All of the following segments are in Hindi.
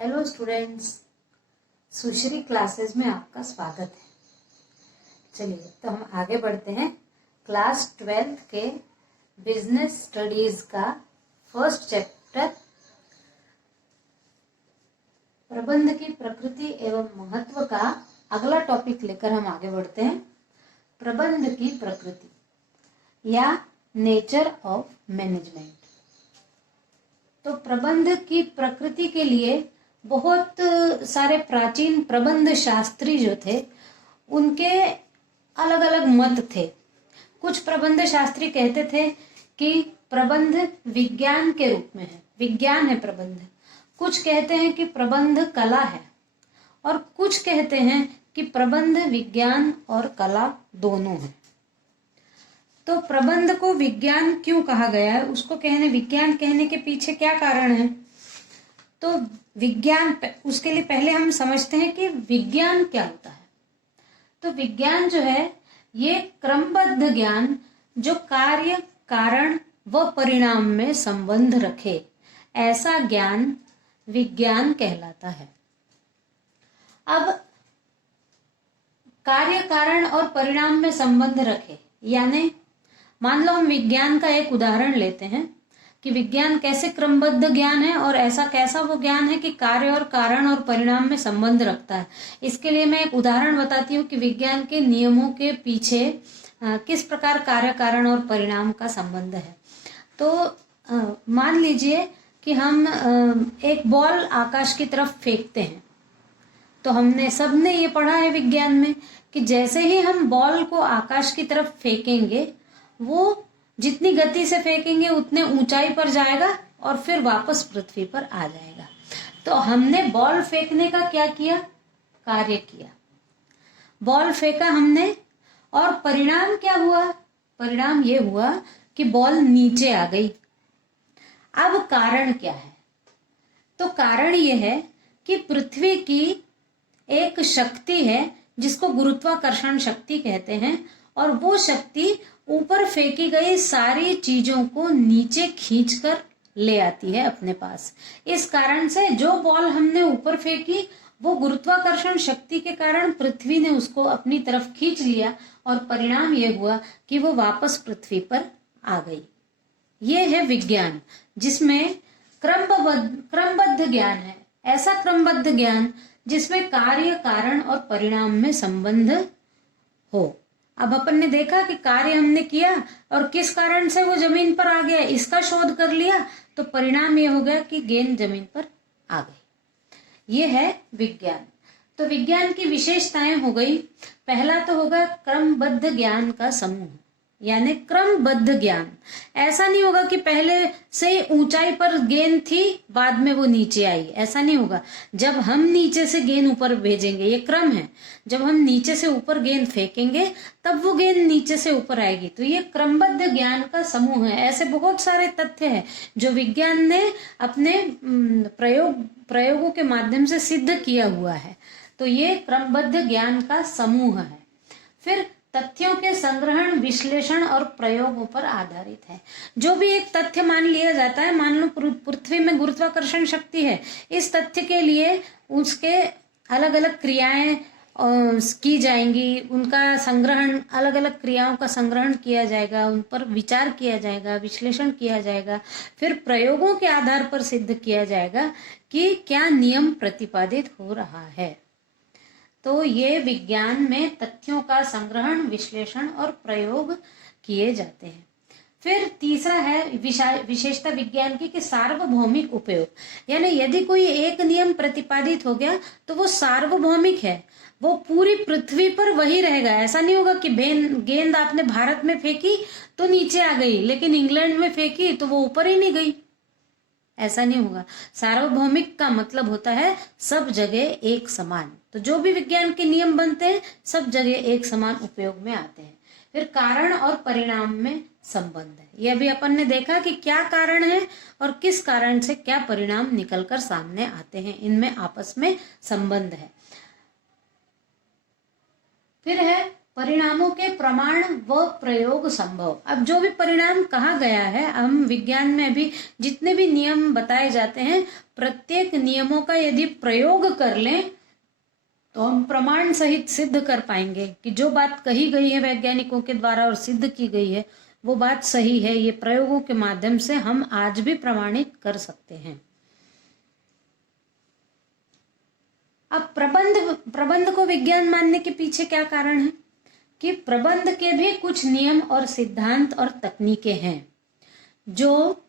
हेलो स्टूडेंट्स, सुश्री क्लासेस में आपका स्वागत है। चलिए तो हम आगे बढ़ते हैं। क्लास 12th के बिजनेस स्टडीज का फर्स्ट चैप्टर प्रबंध की प्रकृति एवं महत्व का अगला टॉपिक लेकर हम आगे बढ़ते हैं। प्रबंध की प्रकृति या नेचर ऑफ मैनेजमेंट। तो प्रबंध की प्रकृति के लिए बहुत सारे प्राचीन प्रबंध शास्त्री जो थे उनके अलग अलग मत थे। कुछ प्रबंध शास्त्री कहते थे कि प्रबंध विज्ञान के रूप में है, विज्ञान है प्रबंध। कुछ कहते हैं कि प्रबंध कला है और कुछ कहते हैं कि प्रबंध विज्ञान और कला दोनों है। तो प्रबंध को विज्ञान क्यों कहा गया है, उसको विज्ञान कहने के पीछे क्या कारण है? तो विज्ञान, उसके लिए पहले हम समझते हैं कि विज्ञान क्या होता है। तो विज्ञान जो है ये क्रमबद्ध ज्ञान जो कार्य, कारण व परिणाम में संबंध रखे, ऐसा ज्ञान विज्ञान कहलाता है। अब कार्य, कारण और परिणाम में संबंध रखे, यानी मान लो हम विज्ञान का एक उदाहरण लेते हैं कि विज्ञान कैसे क्रमबद्ध ज्ञान है और ऐसा कैसा वो ज्ञान है कि कार्य और कारण और परिणाम में संबंध रखता है। इसके लिए मैं एक उदाहरण बताती हूँ कि विज्ञान के नियमों के पीछे किस प्रकार कार्य, कारण और परिणाम का संबंध है। तो मान लीजिए कि हम एक बॉल आकाश की तरफ फेंकते हैं। तो हमने सबने ये पढ़ा है विज्ञान में कि जैसे ही हम बॉल को आकाश की तरफ फेंकेंगे, वो जितनी गति से फेंकेंगे उतने ऊंचाई पर जाएगा और फिर वापस पृथ्वी पर आ जाएगा। तो हमने बॉल फेंकने का क्या किया? कार्य किया। बॉल फेंका हमने और परिणाम क्या हुआ? परिणाम ये हुआ कि बॉल नीचे आ गई। अब कारण क्या है? तो कारण ये है कि पृथ्वी की एक शक्ति है जिसको गुरुत्वाकर्षण शक्ति कहते हैं, और वो शक्ति ऊपर फेंकी गई सारी चीजों को नीचे खींचकर ले आती है अपने पास। इस कारण से जो बॉल हमने ऊपर फेंकी वो गुरुत्वाकर्षण शक्ति के कारण पृथ्वी ने उसको अपनी तरफ खींच लिया और परिणाम ये हुआ कि वो वापस पृथ्वी पर आ गई। ये है विज्ञान, जिसमें क्रमबद्ध ज्ञान है। ऐसा क्रमबद्ध ज्ञान जिसमें कार्य, कारण और परिणाम में संबंध हो। अब अपन ने देखा कि कार्य हमने किया और किस कारण से वो जमीन पर आ गया, इसका शोध कर लिया, तो परिणाम ये हो गया कि गेंद जमीन पर आ गई। ये है विज्ञान। तो विज्ञान की विशेषताएं हो गई। पहला तो होगा क्रमबद्ध ज्ञान का समूह, यानी क्रमबद्ध ज्ञान। ऐसा नहीं होगा कि पहले से ऊंचाई पर गेंद थी बाद में वो नीचे आई, ऐसा नहीं होगा। जब हम नीचे से गेंद ऊपर भेजेंगे, ये क्रम है, जब हम नीचे से ऊपर गेंद फेंकेंगे तब वो गेंद नीचे से ऊपर आएगी। तो ये क्रमबद्ध ज्ञान का समूह है। ऐसे बहुत सारे तथ्य हैं जो विज्ञान ने अपने प्रयोगों के माध्यम से सिद्ध किया हुआ है। तो ये क्रमबद्ध ज्ञान का समूह है। फिर तथ्यों के संग्रहण, विश्लेषण और प्रयोगों पर आधारित है। जो भी एक तथ्य मान लिया जाता है, मान लो पृथ्वी में गुरुत्वाकर्षण शक्ति है, इस तथ्य के लिए उसके अलग अलग क्रियाएं की जाएंगी, उनका संग्रहण, अलग अलग क्रियाओं का संग्रहण किया जाएगा, उन पर विचार किया जाएगा, विश्लेषण किया जाएगा, फिर प्रयोगों के आधार पर सिद्ध किया जाएगा कि क्या नियम प्रतिपादित हो रहा है। तो ये विज्ञान में तथ्यों का संग्रहण, विश्लेषण और प्रयोग किए जाते हैं। फिर तीसरा है विशेषता विज्ञान की कि सार्वभौमिक उपयोग, यानी यदि कोई एक नियम प्रतिपादित हो गया तो वो सार्वभौमिक है, वो पूरी पृथ्वी पर वही रहेगा। ऐसा नहीं होगा कि गेंद आपने भारत में फेंकी तो नीचे आ गई, लेकिन इंग्लैंड में फेंकी तो वो ऊपर ही नहीं गई, ऐसा नहीं होगा। सार्वभौमिक का मतलब होता है सब जगह एक समान। तो जो भी विज्ञान के नियम बनते हैं सब जगह एक समान उपयोग में आते हैं। फिर कारण और परिणाम में संबंध है। ये अभी अपन ने देखा कि क्या कारण है और किस कारण से क्या परिणाम निकलकर सामने आते हैं, इनमें आपस में संबंध है। फिर है परिणामों के प्रमाण व प्रयोग संभव। अब जो भी परिणाम कहा गया है, हम विज्ञान में भी जितने भी नियम बताए जाते हैं, प्रत्येक नियमों का यदि प्रयोग कर लें तो हम प्रमाण सहित सिद्ध कर पाएंगे कि जो बात कही गई है वैज्ञानिकों के द्वारा और सिद्ध की गई है वो बात सही है। ये प्रयोगों के माध्यम से हम आज भी प्रमाणित कर सकते हैं। अब प्रबंध को विज्ञान मानने के पीछे क्या कारण है कि प्रबंध के भी कुछ नियम और सिद्धांत और तकनीकें हैं जो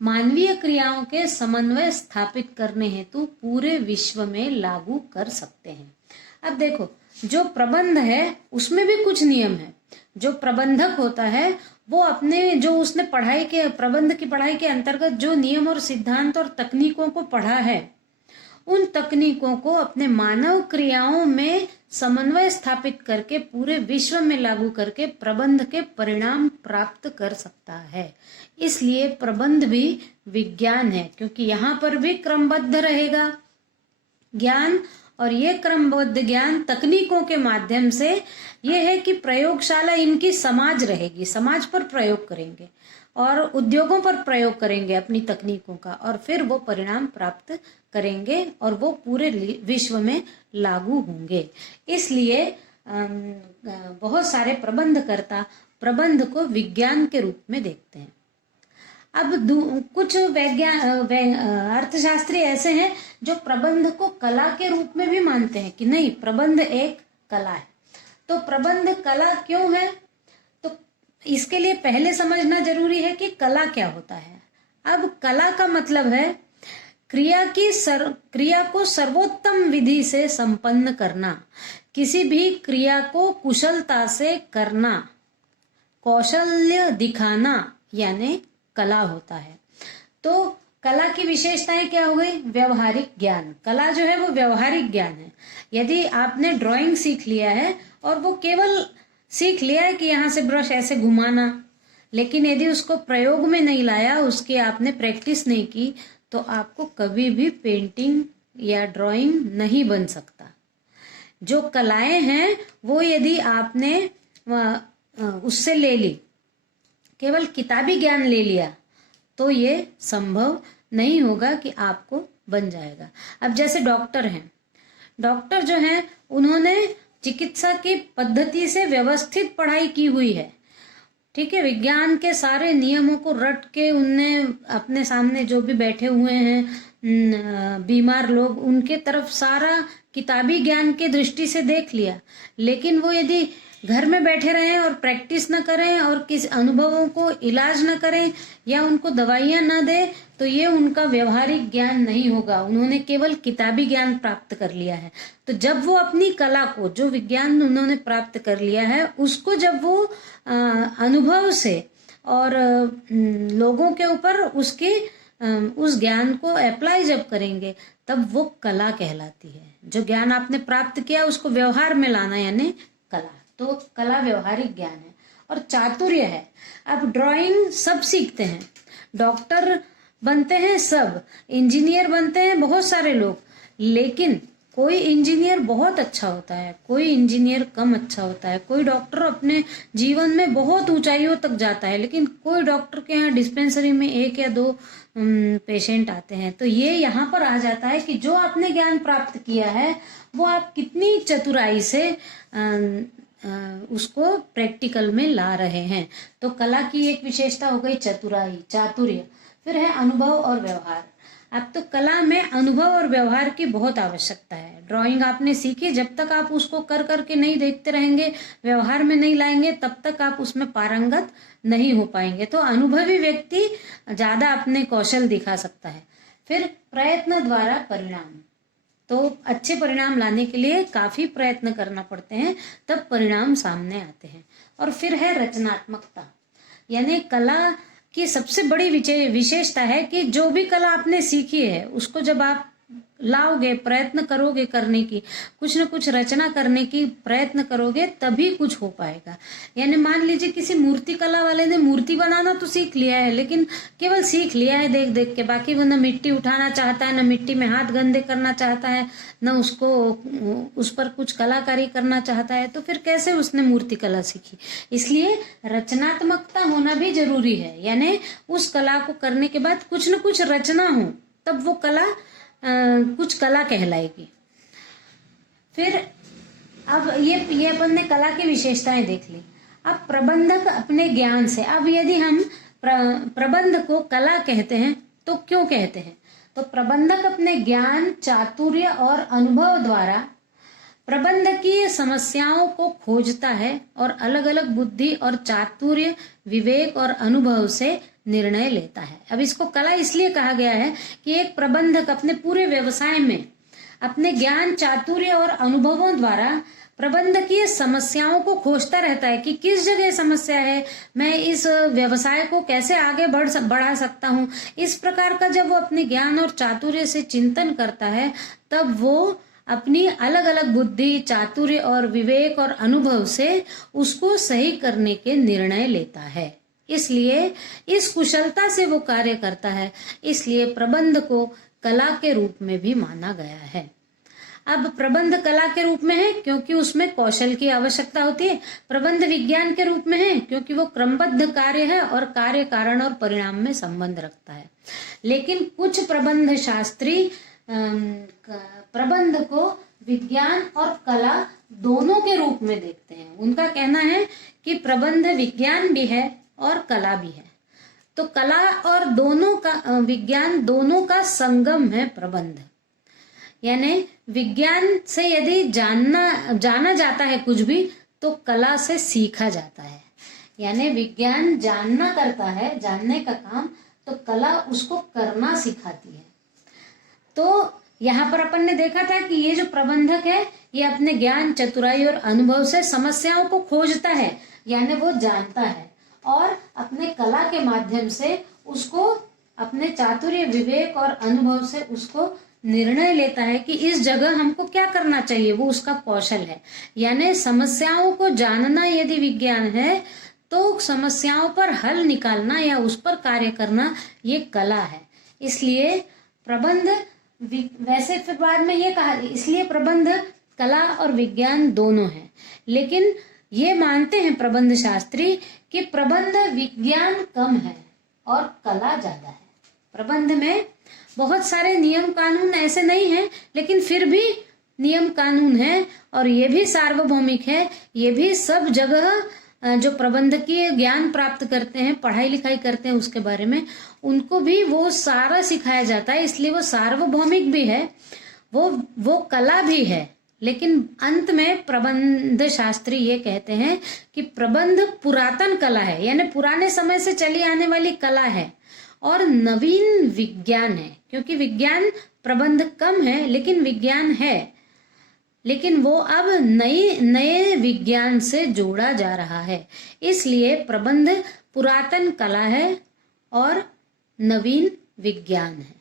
मानवीय क्रियाओं के समन्वय स्थापित करने हेतु पूरे विश्व में लागू कर सकते हैं। अब देखो, जो प्रबंध है उसमें भी कुछ नियम है। जो प्रबंधक होता है वो अपने जो उसने प्रबंध की पढ़ाई के अंतर्गत जो नियम और सिद्धांत और तकनीकों को पढ़ा है, उन तकनीकों को अपने मानव क्रियाओं में समन्वय स्थापित करके पूरे विश्व में लागू करके प्रबंध के परिणाम प्राप्त कर सकता है। इसलिए प्रबंध भी विज्ञान है, क्योंकि यहाँ पर भी क्रमबद्ध रहेगा ज्ञान, और ये क्रमबद्ध ज्ञान तकनीकों के माध्यम से ये है कि प्रयोगशाला इनकी समाज रहेगी, समाज पर प्रयोग करेंगे और उद्योगों पर प्रयोग करेंगे अपनी तकनीकों का, और फिर वो परिणाम प्राप्त करेंगे और वो पूरे विश्व में लागू होंगे। इसलिए बहुत सारे प्रबंधकर्ता प्रबंध को विज्ञान के रूप में देखते हैं। अब कुछ अर्थशास्त्री ऐसे हैं जो प्रबंध को कला के रूप में भी मानते हैं कि नहीं, प्रबंध एक कला है। तो प्रबंध कला क्यों है, तो इसके लिए पहले समझना जरूरी है कि कला क्या होता है। अब कला का मतलब है क्रिया को सर्वोत्तम विधि से संपन्न करना, किसी भी क्रिया को कुशलता से करना, कौशल्य दिखाना, यानी कला होता है। तो कला की विशेषताएं क्या हो गई? व्यवहारिक ज्ञान। कला जो है वो व्यवहारिक ज्ञान है। यदि आपने ड्राइंग सीख लिया है और वो केवल सीख लिया है कि यहाँ से ब्रश ऐसे घुमाना, लेकिन यदि उसको प्रयोग में नहीं लाया, उसकी आपने प्रैक्टिस नहीं की, तो आपको कभी भी पेंटिंग या ड्राइंग नहीं बन सकता। जो कलाएं हैं वो यदि आपने उससे ले ली, केवल किताबी ज्ञान ले लिया, तो ये संभव नहीं होगा कि आपको बन जाएगा। अब जैसे डॉक्टर हैं, डॉक्टर जो हैं उन्होंने चिकित्सा की पद्धति से व्यवस्थित पढ़ाई की हुई है, ठीक है। विज्ञान के सारे नियमों को रट के उनने अपने सामने जो भी बैठे हुए हैं बीमार लोग, उनके तरफ सारा किताबी ज्ञान के दृष्टि से देख लिया। लेकिन वो यदि घर में बैठे रहें और प्रैक्टिस न करें और किसी अनुभवों को इलाज न करें या उनको दवाइयां न दे, तो ये उनका व्यवहारिक ज्ञान नहीं होगा। उन्होंने केवल किताबी ज्ञान प्राप्त कर लिया है। तो जब वो अपनी कला को, जो विज्ञान उन्होंने प्राप्त कर लिया है, उसको जब वो अनुभव से और लोगों के ऊपर उसके उस ज्ञान को अप्लाई जब करेंगे, तब वो कला कहलाती है। जो ज्ञान आपने प्राप्त किया उसको व्यवहार में लाना, यानी कला। तो कला व्यवहारिक ज्ञान है। और चातुर्य है। अब ड्राइंग सब सीखते हैं, डॉक्टर बनते हैं सब, इंजीनियर बनते हैं बहुत सारे लोग, लेकिन कोई इंजीनियर बहुत अच्छा होता है, कोई इंजीनियर कम अच्छा होता है। कोई डॉक्टर अपने जीवन में बहुत ऊंचाइयों तक जाता है, लेकिन कोई डॉक्टर के यहाँ डिस्पेंसरी में 1 या 2 पेशेंट आते हैं। तो ये यहाँ पर आ जाता है कि जो आपने ज्ञान प्राप्त किया है वो आप कितनी चतुराई से उसको प्रैक्टिकल में ला रहे हैं। तो कला की एक विशेषता हो गई चतुराई, चातुर्य। फिर है अनुभव और व्यवहार। अब तो कला में अनुभव और व्यवहार की बहुत आवश्यकता है। ड्राइंग आपने सीखी, जब तक आप उसको कर करके नहीं देखते रहेंगे, व्यवहार में नहीं लाएंगे, तब तक आप उसमें पारंगत नहीं हो पाएंगे। तो अनुभवी व्यक्ति ज्यादा अपने कौशल दिखा सकता है। फिर प्रयत्न द्वारा परिणाम, तो अच्छे परिणाम लाने के लिए काफी प्रयत्न करना पड़ते हैं, तब परिणाम सामने आते हैं। और फिर है रचनात्मकता, यानी कला की सबसे बड़ी विशेषता है कि जो भी कला आपने सीखी है उसको जब आप लाओगे, प्रयत्न करोगे करने की, कुछ न कुछ रचना करने की प्रयत्न करोगे, तभी कुछ हो पाएगा। यानी मान लीजिए किसी मूर्ति कला वाले ने मूर्ति बनाना तो सीख लिया है, लेकिन केवल सीख लिया है देख देख के, बाकी वो न मिट्टी उठाना चाहता है, न मिट्टी में हाथ गंदे करना चाहता है, न उसको उस पर कुछ कलाकारी करना चाहता है, तो फिर कैसे उसने मूर्ति कला सीखी। इसलिए रचनात्मकता होना भी जरूरी है, यानी उस कला को करने के बाद कुछ न कुछ रचना हो, तब वो कला कुछ कला कहलाएगी। फिर अब ये अपन ने कला की विशेषताएं देख ली। अब प्रबंधक अपने ज्ञान से, अब यदि हम प्रबंध को कला कहते हैं तो क्यों कहते हैं, तो प्रबंधक अपने ज्ञान, चातुर्य और अनुभव द्वारा प्रबंधकीय समस्याओं को खोजता है और अलग अलग बुद्धि और चातुर्य, विवेक और अनुभव से निर्णय लेता है। अब इसको कला इसलिए कहा गया है कि एक प्रबंधक अपने पूरे व्यवसाय में अपने ज्ञान, चातुर्य और अनुभवों द्वारा प्रबंधकीय समस्याओं को खोजता रहता है कि किस जगह समस्या है, मैं इस व्यवसाय को कैसे आगे बढ़ा सकता हूँ। इस प्रकार का जब वो अपने ज्ञान और चातुर्य से चिंतन करता है, तब वो अपनी अलग अलग बुद्धि, चातुर्य और विवेक और अनुभव से उसको सही करने के निर्णय लेता है। इसलिए इस कुशलता से वो कार्य करता है, इसलिए प्रबंध को कला के रूप में भी माना गया है। अब प्रबंध कला के रूप में है क्योंकि उसमें कौशल की आवश्यकता होती है। प्रबंध विज्ञान के रूप में है क्योंकि वो क्रमबद्ध कार्य है और कार्य, कारण और परिणाम में संबंध रखता है। लेकिन कुछ प्रबंध शास्त्री प्रबंध को विज्ञान और कला दोनों के रूप में देखते हैं। उनका कहना है कि प्रबंध विज्ञान भी है और कला भी है, तो कला और दोनों का विज्ञान दोनों का संगम है प्रबंध। यानी विज्ञान से यदि जाना जाता है कुछ भी, तो कला से सीखा जाता है। यानी विज्ञान जानना करता है, जानने का काम, तो कला उसको करना सिखाती है। तो यहाँ पर अपन ने देखा था कि ये जो प्रबंधक है, ये अपने ज्ञान, चतुराई और अनुभव से समस्याओं को खोजता है, यानी वो जानता है, और अपने कला के माध्यम से उसको, अपने चातुर्य, विवेक और अनुभव से उसको निर्णय लेता है कि इस जगह हमको क्या करना चाहिए, वो उसका कौशल है। यानी समस्याओं को जानना यदि विज्ञान है, तो समस्याओं पर हल निकालना या उस पर कार्य करना ये कला है। इसलिए प्रबंध, वैसे फिर बाद में ये कहा, इसलिए प्रबंध कला और विज्ञान दोनों हैं। लेकिन ये मानते हैं प्रबंध शास्त्री कि प्रबंध विज्ञान कम है और कला ज्यादा है। प्रबंध में बहुत सारे नियम कानून ऐसे नहीं हैं, लेकिन फिर भी नियम कानून है, और ये भी सार्वभौमिक है। ये भी सब जगह जो प्रबंधकीय ज्ञान प्राप्त करते हैं, पढ़ाई लिखाई करते हैं उसके बारे में, उनको भी वो सारा सिखाया जाता है। इसलिए वो सार्वभौमिक भी है, वो कला भी है। लेकिन अंत में प्रबंध शास्त्री ये कहते हैं कि प्रबंध पुरातन कला है, यानी पुराने समय से चली आने वाली कला है, और नवीन विज्ञान है। क्योंकि विज्ञान, प्रबंध कम है लेकिन विज्ञान है, लेकिन वो अब नए विज्ञान से जोड़ा जा रहा है। इसलिए प्रबंध पुरातन कला है और नवीन विज्ञान है।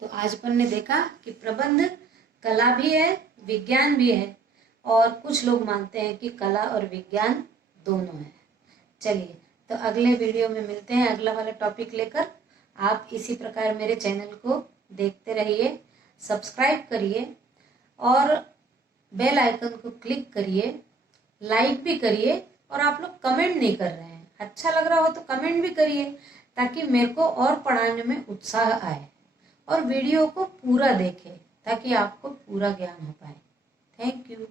तो आज अपन ने देखा कि प्रबंध कला भी है, विज्ञान भी है, और कुछ लोग मानते हैं कि कला और विज्ञान दोनों है। चलिए, तो अगले वीडियो में मिलते हैं अगला वाला टॉपिक लेकर। आप इसी प्रकार मेरे चैनल को देखते रहिए, सब्सक्राइब करिए और बेल आइकन को क्लिक करिए, लाइक भी करिए। और आप लोग कमेंट नहीं कर रहे हैं, अच्छा लग रहा हो तो कमेंट भी करिए, ताकि मेरे को और पढ़ाने में उत्साह आए। और वीडियो को पूरा देखें ताकि आपको पूरा ज्ञान हो पाए। Thank you.